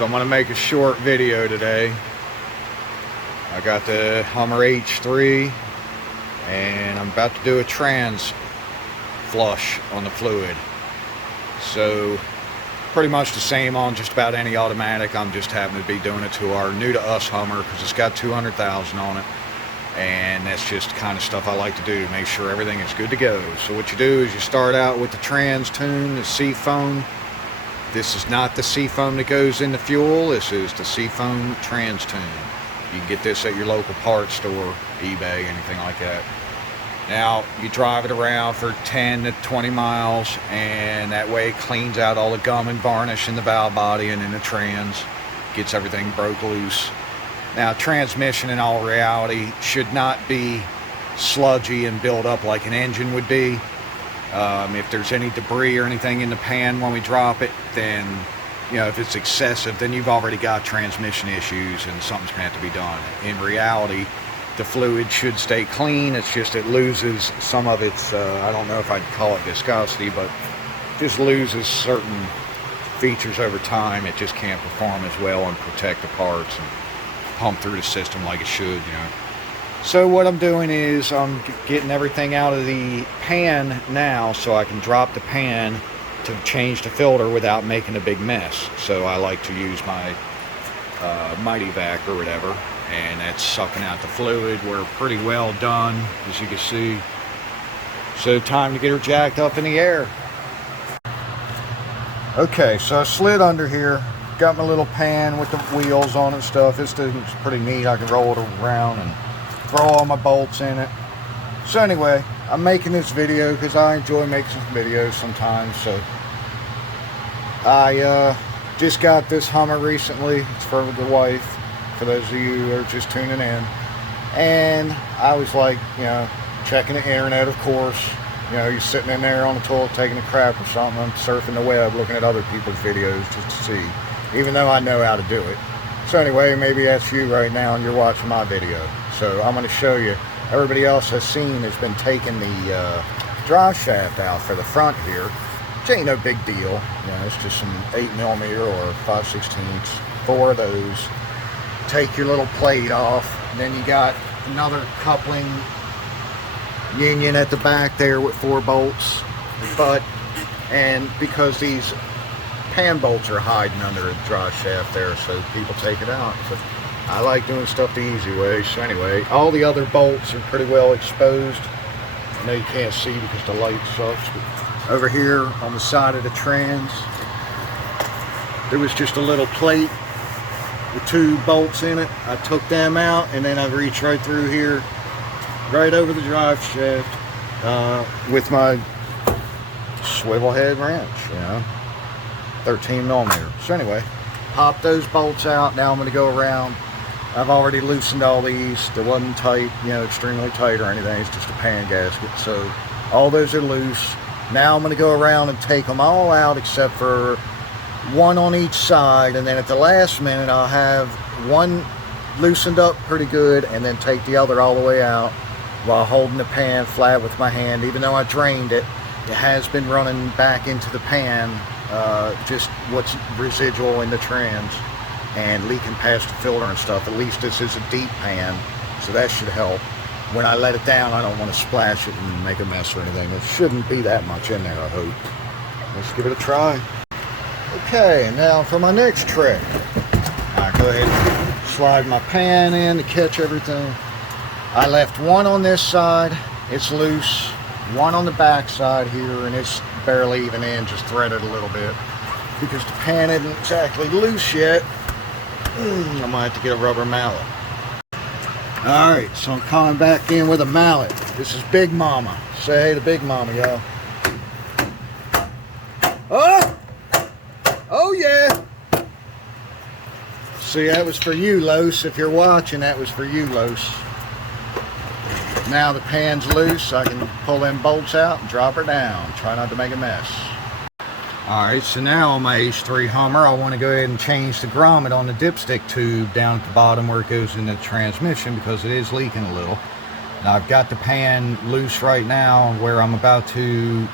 So I'm going to make a short video today. I got the Hummer H3 and I'm about to do a trans flush on the fluid. So pretty much the same on just about any automatic. I'm just happening to be doing it to our new to us Hummer because it's got 200,000 on it. And that's just the kind of stuff I like to do to make sure everything is good to go. So what you do is you start out with the trans tune, the Seafoam. This is not the Seafoam that goes in the fuel. This is the Seafoam trans tune. You can get this at your local parts store, eBay, anything like that. Now you drive it around for 10 to 20 miles, and that way it cleans out all the gum and varnish in the valve body and in the trans, gets everything broke loose. Now transmission in all reality should not be sludgy and build up like an engine would be. If there's any debris or anything in the pan when we drop it, then, you know, if it's excessive, then you've already got transmission issues and something's going to have to be done. In reality, the fluid should stay clean. It's just it loses some of its, I don't know if I'd call it viscosity, but just loses certain features over time. It just can't perform as well and protect the parts and pump through the system like it should, you know. So what I'm doing is I'm getting everything out of the pan now so I can drop the pan to change the filter without making a big mess. So I like to use my Mighty Vac or whatever, and that's sucking out the fluid. We're pretty well done, as you can see. So time to get her jacked up in the air. Okay, so I slid under here, got my little pan with the wheels on and stuff. This thing's pretty neat. I can roll it around and throw all my bolts in it. So anyway, I'm making this video because I enjoy making some videos sometimes. So I just got this Hummer recently. It's for the wife, for those of you who are just tuning in. And I was like, you know, checking the internet, of course. You know, you're sitting in there on the toilet taking a crap or something. I'm surfing the web looking at other people's videos just to see, even though I know how to do it. So anyway, maybe that's you right now and you're watching my video. So I'm going to show you. Everybody else has seen has been taking the drive shaft out for the front here, which ain't no big deal. You know, it's just some 8mm or 5/16, 4 of those. Take your little plate off. And then you got another coupling union at the back there with 4 bolts. And because these pan bolts are hiding under the drive shaft there, so people take it out. So I like doing stuff the easy way. So anyway, all the other bolts are pretty well exposed. I know you can't see because the light sucks, but over here on the side of the trans, there was just a little plate with 2 bolts in it. I took them out, and then I reached right through here, right over the drive shaft, with my swivel head wrench, you know, 13mm. So anyway, pop those bolts out. Now I'm going to go around. I've already loosened all these. They wasn't tight, you know, extremely tight or anything. It's just a pan gasket. So all those are loose. Now I'm going to go around and take them all out except for 1 on each side. And then at the last minute, I'll have one loosened up pretty good and then take the other all the way out while holding the pan flat with my hand. Even though I drained it, it has been running back into the pan, just what's residual in the trans and leaking past the filter and stuff. At least this is a deep pan, so that should help. When I let it down, I don't want to splash it and make a mess or anything. There shouldn't be that much in there, I hope. Let's give it a try. Okay, now for my next trick. I go ahead and slide my pan in to catch everything. I left 1 on this side, it's loose. 1 on the back side here, and it's barely even in, just threaded a little bit. Because the pan isn't exactly loose yet, I might have to get a rubber mallet. Alright, so I'm coming back in with a mallet. This is Big Mama. Say hey to Big Mama, y'all. Oh! Oh yeah! See, that was for you, Los. If you're watching, that was for you, Los. Now the pan's loose, I can pull them bolts out and drop her down. Try not to make a mess. Alright, so now on my H3 Hummer, I want to go ahead and change the grommet on the dipstick tube down at the bottom where it goes into the transmission because it is leaking a little. Now I've got the pan loose right now where I'm about to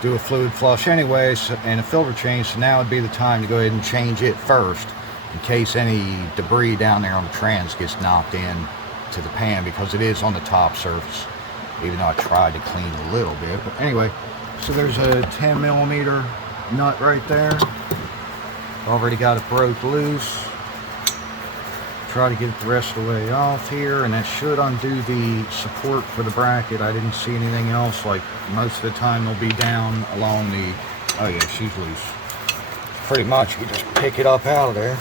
do a fluid flush anyways and a filter change, so now would be the time to go ahead and change it first in case any debris down there on the trans gets knocked in to the pan, because it is on the top surface, even though I tried to clean a little bit. But anyway, so there's a 10mm nut right there. Already got it broke loose. Try to get it the rest of the way off here, and that should undo the support for the bracket. I didn't see anything else. Like, most of the time they'll be down along the, oh yeah, she's loose. Pretty much you just pick it up out of there.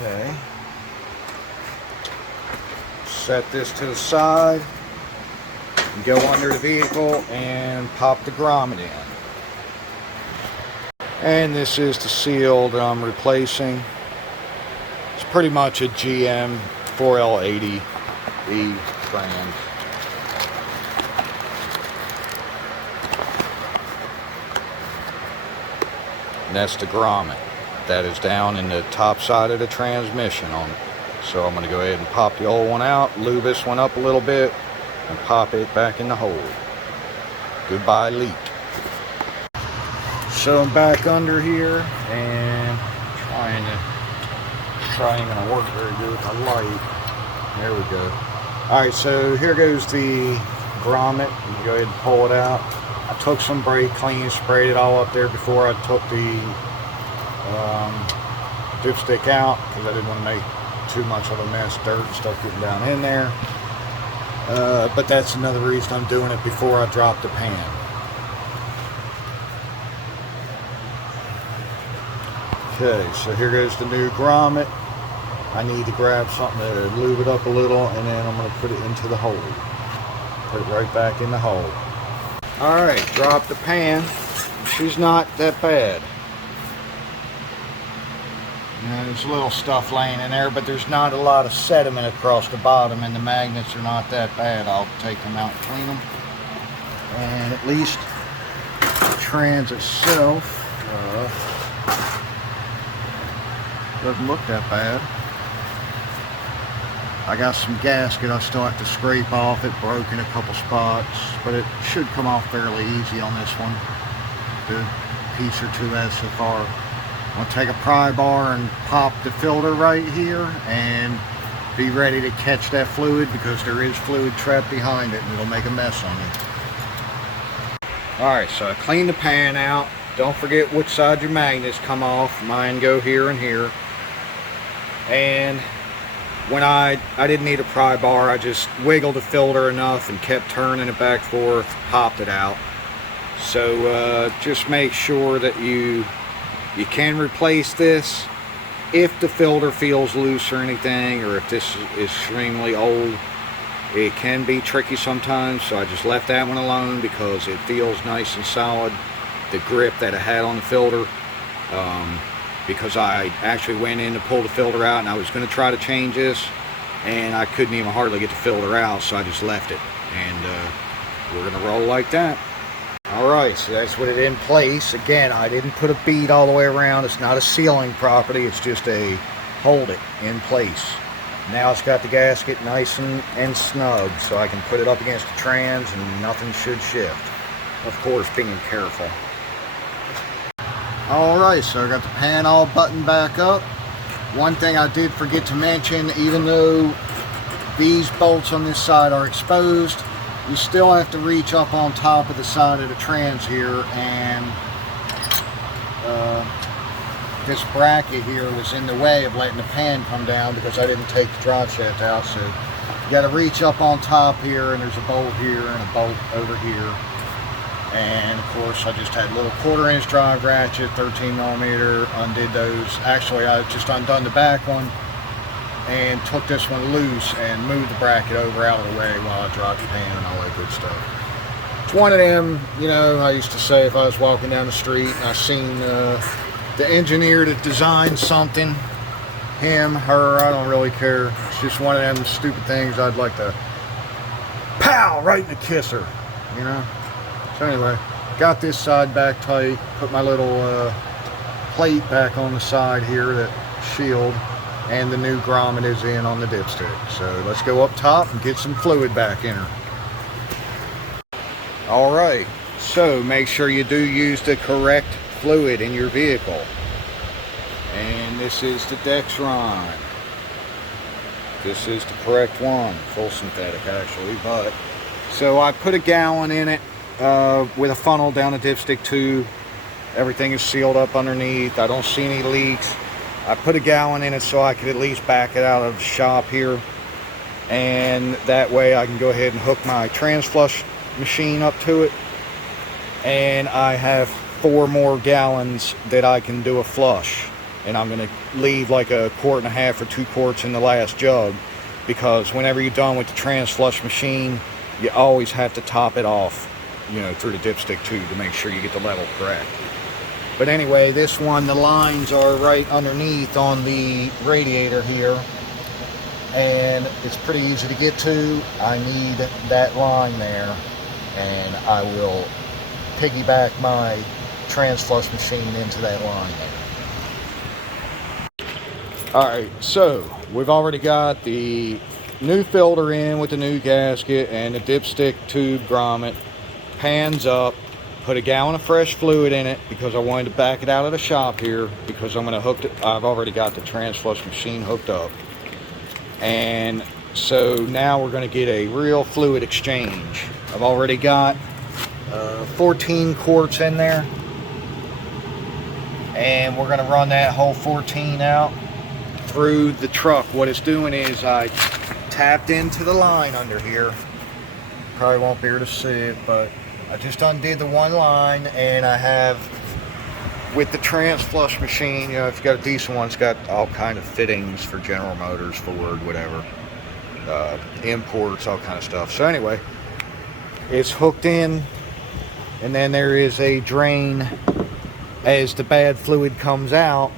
Okay. Set this to the side, go under the vehicle and pop the grommet in. And this is the seal that I'm replacing. It's pretty much a GM 4L80E brand. And that's the grommet that is down in the top side of the transmission on it. So I'm going to go ahead and pop the old one out, lube this one up a little bit, and pop it back in the hole. Goodbye leak. So I'm back under here and trying to work very good with the light. There we go. Alright, so here goes the grommet. You can go ahead and pull it out. I took some brake clean, sprayed it all up there before I took the dipstick out, because I didn't want to make too much of a mess, dirt and stuff getting down in there. But that's another reason I'm doing it before I drop the pan. Okay, so here goes the new grommet. I need to grab something to lube it up a little, and then I'm going to put it into the hole. Put it right back in the hole. Alright, drop the pan. She's not that bad. There's a little stuff laying in there, but there's not a lot of sediment across the bottom, and the magnets are not that bad. I'll take them out and clean them. And at least the trans itself doesn't look that bad. I got some gasket I still have to scrape off. It broke in a couple spots, but it should come off fairly easy on this one. The piece or two as so far. I'll take a pry bar and pop the filter right here and be ready to catch that fluid, because there is fluid trapped behind it and it'll make a mess on you. Alright, so I cleaned the pan out. Don't forget which side your magnets come off. Mine go here and here. And when I didn't need a pry bar, I just wiggled the filter enough and kept turning it back and forth, popped it out. So just make sure that you can replace this if the filter feels loose or anything, or if this is extremely old. It can be tricky sometimes, so I just left that one alone because it feels nice and solid, the grip that it had on the filter. Because I actually went in to pull the filter out, and I was going to try to change this, and I couldn't even hardly get the filter out, so I just left it. And we're going to roll like that. Alright, so that's what it in place. Again, I didn't put a bead all the way around. It's not a sealing property. It's just a hold it in place. Now it's got the gasket nice and snug, so I can put it up against the trans and nothing should shift. Of course, being careful. Alright, so I got the pan all buttoned back up. One thing I did forget to mention, even though these bolts on this side are exposed, you still have to reach up on top of the side of the trans here, and this bracket here was in the way of letting the pan come down because I didn't take the drive shaft out. So you got to reach up on top here, and there's a bolt here and a bolt over here. And of course I just had a little 1/4" drive ratchet, 13mm, undid those. Actually, I just undone the back one and took this one loose and moved the bracket over out of the way while I dropped the pan and all that good stuff. It's one of them, you know, I used to say if I was walking down the street and I seen the engineer that designed something, him, her, I don't really care. It's just one of them stupid things I'd like to pow right in the kisser, you know. So anyway, got this side back tight, put my little plate back on the side here, that shield, and the new grommet is in on the dipstick. So let's go up top and get some fluid back in her. Alright, so make sure you do use the correct fluid in your vehicle. And this is the Dexron. This is the correct one, full synthetic actually. But so I put a gallon in it with a funnel down a dipstick tube. Everything is sealed up underneath. I don't see any leaks. I put a gallon in it so I could at least back it out of the shop here, and that way I can go ahead and hook my Transflush machine up to it, and I have 4 more gallons that I can do a flush. And I'm going to leave like a 1.5 quarts or 2 quarts in the last jug, because whenever you're done with the Transflush machine, you always have to top it off, you know, through the dipstick tube to make sure you get the level correct. But anyway, this one, the lines are right underneath on the radiator here, and it's pretty easy to get to. I need that line there, and I will piggyback my Transflush machine into that line there. Alright, so we've already got the new filter in with the new gasket and the dipstick tube grommet. Pans up. Put a gallon of fresh fluid in it because I wanted to back it out of the shop here, because I'm going to hook it. I've already got the Transflush machine hooked up. And so now we're going to get a real fluid exchange. I've already got 14 quarts in there, and we're going to run that whole 14 out through the truck. What it's doing is I tapped into the line under here. Probably won't be able to see it, but I just undid the one line, and I have, with the Transflush machine, you know, if you got a decent one, it's got all kind of fittings for General Motors, Ford, whatever, imports, all kind of stuff. So anyway, it's hooked in, and then there is a drain as the bad fluid comes out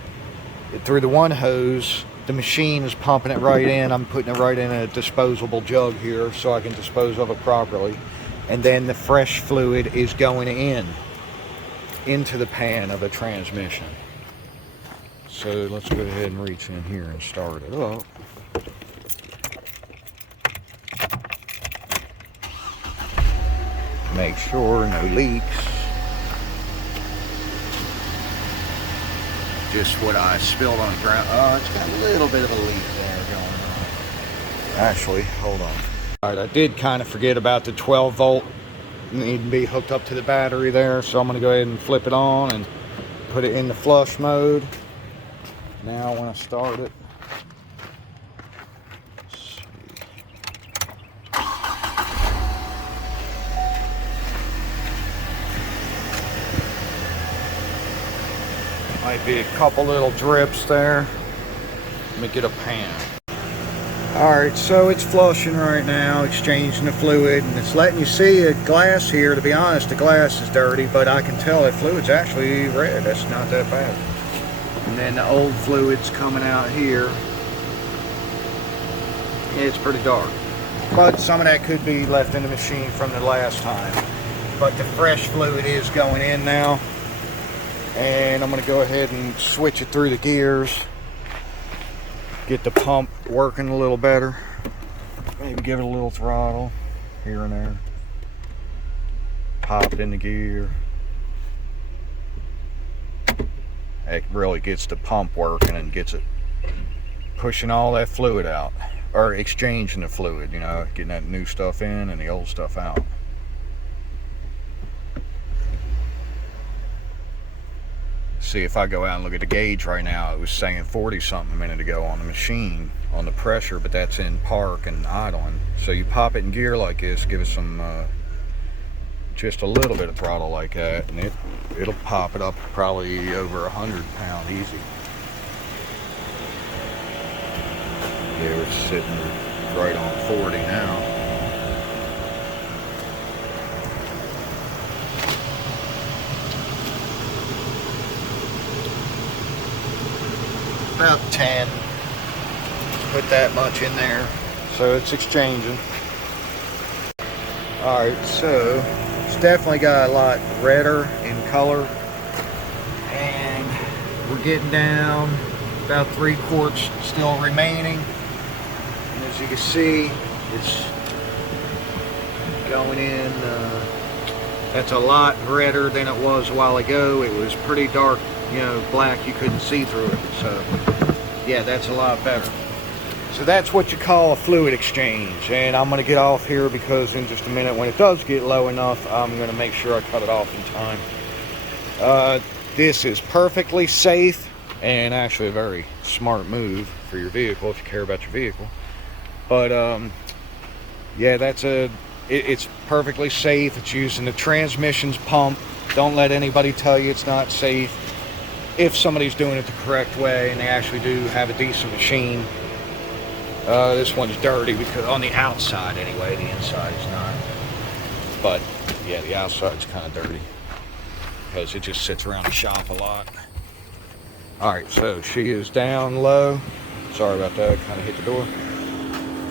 through the one hose. The machine is pumping it right in. I'm putting it right in a disposable jug here so I can dispose of it properly. And then the fresh fluid is going into the pan of the transmission. So let's go ahead and reach in here and start it up. Make sure no leaks. Just what I spilled on the ground. Oh, it's got a little bit of a leak there going on. Actually, hold on. Alright, I did kind of forget about the 12 volt. Need to be hooked up to the battery there, so I'm going to go ahead and flip it on and put it in the flush mode. Now when I start it, let's see. Might be a couple little drips there. Let me get a pan. Alright, so it's flushing right now, exchanging the fluid, and it's letting you see a glass here. To be honest, the glass is dirty, but I can tell that fluid's actually red. That's not that bad. And then the old fluid's coming out here. It's pretty dark, but some of that could be left in the machine from the last time. But the fresh fluid is going in now, and I'm going to go ahead and switch it through the gears. Get the pump working a little better. Maybe give it a little throttle here and there. Pop it in the gear. It really gets the pump working and gets it pushing all that fluid out, or exchanging the fluid, you know, getting that new stuff in and the old stuff out. See, if I go out and look at the gauge right now, it was saying 40 something a minute ago on the machine on the pressure, but that's in park and idling. So you pop it in gear like this, give it some just a little bit of throttle like that, and it'll pop it up probably over 100 pound easy. Yeah, we're sitting right on 40 now. About 10. Put that much in there, so it's exchanging. Alright, so it's definitely got a lot redder in color, and we're getting down about 3 quarts still remaining, and as you can see, it's going in That's a lot redder than it was a while ago. It was pretty dark, you know, black. You couldn't see through it. So yeah, that's a lot better. So that's what you call a fluid exchange. And I'm going to get off here because in just a minute, when it does get low enough, I'm going to make sure I cut it off in time. This is perfectly safe and actually a very smart move for your vehicle if you care about your vehicle. But yeah, it's perfectly safe. It's using the transmission's pump. Don't let anybody tell you it's not safe. If somebody's doing it the correct way and they actually do have a decent machine. This one's dirty because on the outside anyway, the inside is not. But yeah, the outside's kind of dirty because it just sits around the shop a lot. Alright, so she is down low. Sorry about that, kind of hit the door.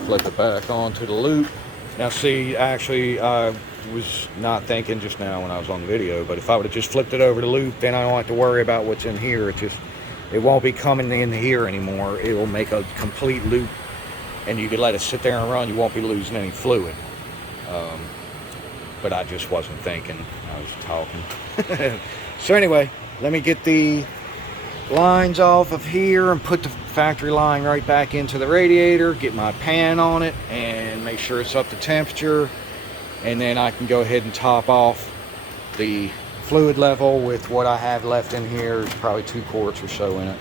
Flip it back onto the loop. Now see, actually I was not thinking just now when I was on the video, but if I would have just flipped it over the loop, then I don't have to worry about what's in here. It won't be coming in here anymore. It will make a complete loop and you can let it sit there and run. You won't be losing any fluid. But I just wasn't thinking. I was talking. So anyway, let me get the lines off of here and put the factory line right back into the radiator, get my pan on it and make sure it's up to temperature, and then I can go ahead and top off the fluid level with what I have left in here. It's probably 2 quarts or so in it.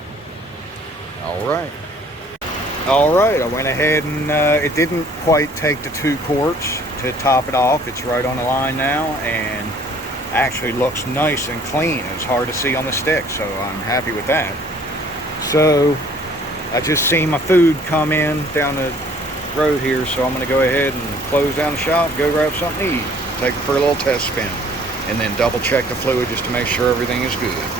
Alright, I went ahead and it didn't quite take the 2 quarts to top it off. It's right on the line now and actually looks nice and clean. It's hard to see on the stick, so I'm happy with that. So I just seen my food come in down the road here, so I'm going to go ahead and close down the shop, go grab something to eat, take it for a little test spin, and then double check the fluid just to make sure everything is good.